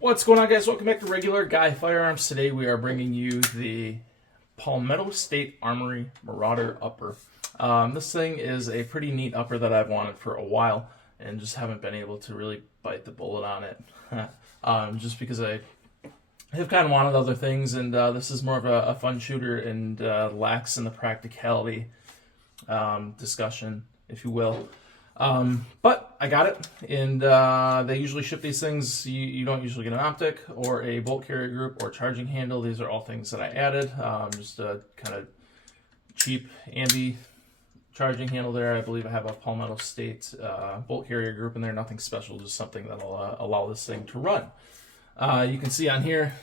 What's going on, guys? Welcome back to Regular Guy Firearms. Today we are bringing you the Palmetto State Armory Marauder upper. This thing is a pretty neat upper that I've wanted for a while and just haven't been able to really bite the bullet on it. Just because I have kind of wanted other things, and this is more of a fun shooter and lacks in the practicality discussion, if you will. But I got it, and they usually ship these things. You don't usually get an optic or a bolt carrier group or charging handle. These are all things that I added. Just a kind of cheap ambi charging handle there. I believe I have a Palmetto State bolt carrier group in there. Nothing special, just something that'll allow this thing to run. You can see on here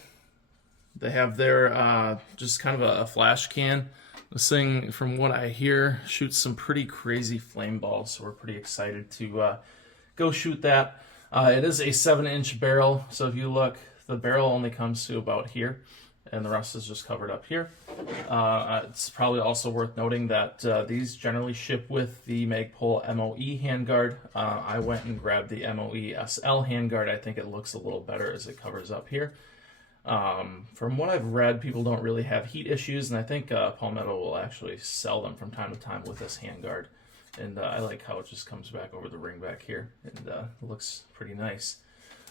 they have their just kind of a flash can. This thing, from what I hear, shoots some pretty crazy flame balls, so we're pretty excited to go shoot that. It is a 7-inch barrel, so if you look, the barrel only comes to about here, and the rest is just covered up here. It's probably also worth noting that these generally ship with the Magpul MOE handguard. I went and grabbed the MOE SL handguard. I think it looks a little better as it covers up here. From what I've read, people don't really have heat issues, and I think Palmetto will actually sell them from time to time with this handguard. And I like how it just comes back over the ring back here, and it looks pretty nice.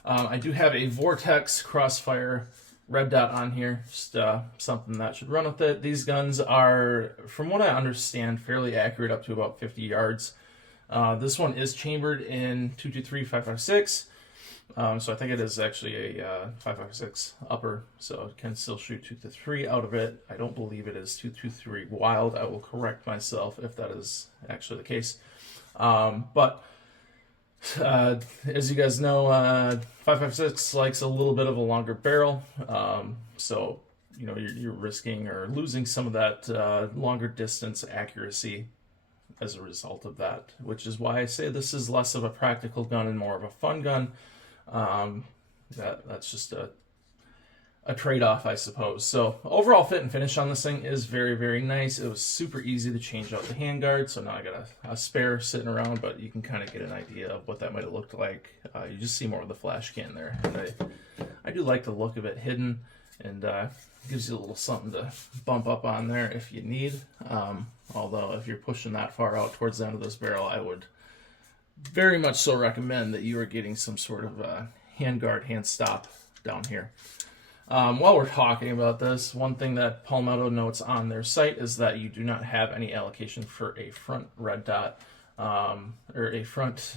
I do have a Vortex Crossfire red dot on here, just something that should run with it. These guns are, from what I understand, fairly accurate up to about 50 yards. This one is chambered in 223-556. So I think it is actually a 5.56 upper, so it can still shoot 223 out of it. I don't believe it is 223 wild. I will correct myself if that is actually the case. But as you guys know, 5.56 likes a little bit of a longer barrel, so you know you're risking or losing some of that longer distance accuracy as a result of that, which is why I say this is less of a practical gun and more of a fun gun. That's just a trade-off, I suppose. So overall fit and finish on this thing is very, very nice. It was super easy to change out the handguard, so now I got a spare sitting around, but you can kind of get an idea of what that might have looked like. You just see more of the flash can there, and I do like the look of it hidden, and gives you a little something to bump up on there if you need. Although if you're pushing that far out towards the end of this barrel, I would very much so recommend that you are getting some sort of handguard, hand stop down here. While we're talking about this, one thing that Palmetto notes on their site is that you do not have any allocation for a front red dot or a front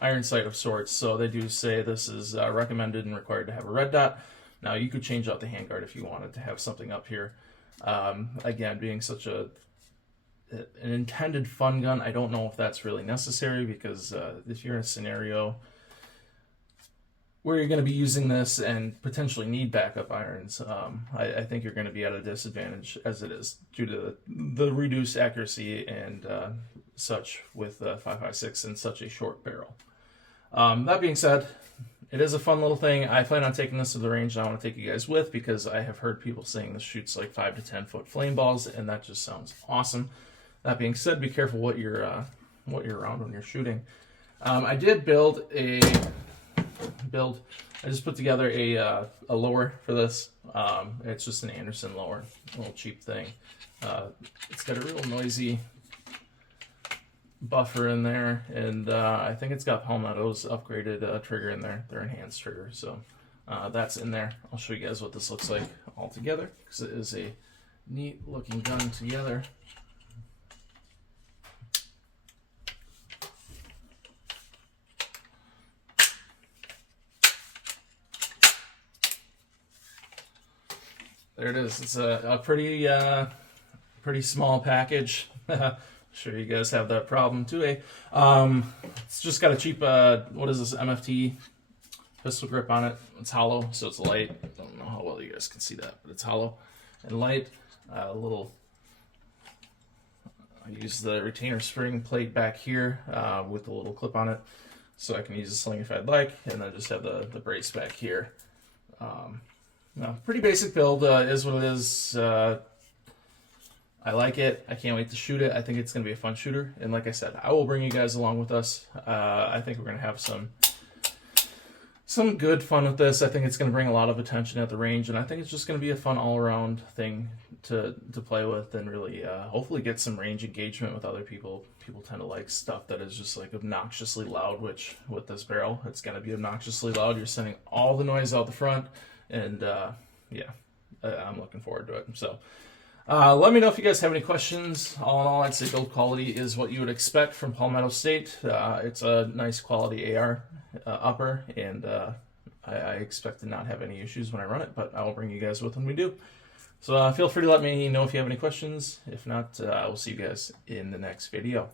iron sight of sorts. So they do say this is recommended and required to have a red dot. Now you could change out the handguard if you wanted to have something up here. Again, being such an intended fun gun, I don't know if that's really necessary, because if you're in a scenario where you're going to be using this and potentially need backup irons, I think you're going to be at a disadvantage as it is due to the reduced accuracy and such with 5.56 and such a short barrel. That being said, it is a fun little thing. I plan on taking this to the range, and I want to take you guys with, because I have heard people saying this shoots like 5 to 10 foot flame balls, and that just sounds awesome. That being said, be careful what you're around when you're shooting. I did I just put together a lower for this. It's just an Anderson lower, a little cheap thing. It's got a real noisy buffer in there, and I think it's got Palmetto's upgraded trigger in there, their enhanced trigger. So that's in there. I'll show you guys what this looks like all together, because it is a neat looking gun together. There it is. It's a pretty small package. Sure you guys have that problem too, eh? It's just got a cheap, what is this, MFT pistol grip on it. It's hollow, so it's light. I don't know how well you guys can see that, but it's hollow and light. I use the retainer spring plate back here with the little clip on it, so I can use a sling if I'd like, and then just have the brace back here. No, pretty basic build, is what it is. I like it. I can't wait to shoot it. I think it's going to be a fun shooter. And like I said, I will bring you guys along with us. I think we're going to have some some good fun with this. I think it's going to bring a lot of attention at the range, and I think it's just going to be a fun all-around thing to play with, and really hopefully get some range engagement with other people. People tend to like stuff that is just like obnoxiously loud, which with this barrel, it's going to be obnoxiously loud. You're sending all the noise out the front, and yeah, I'm looking forward to it. So let me know if you guys have any questions. All in all, I'd say build quality is what you would expect from Palmetto State. It's a nice quality AR upper, and I expect to not have any issues when I run it, but I will bring you guys with when we do. So feel free to let me know if you have any questions. If not, I will see you guys in the next video.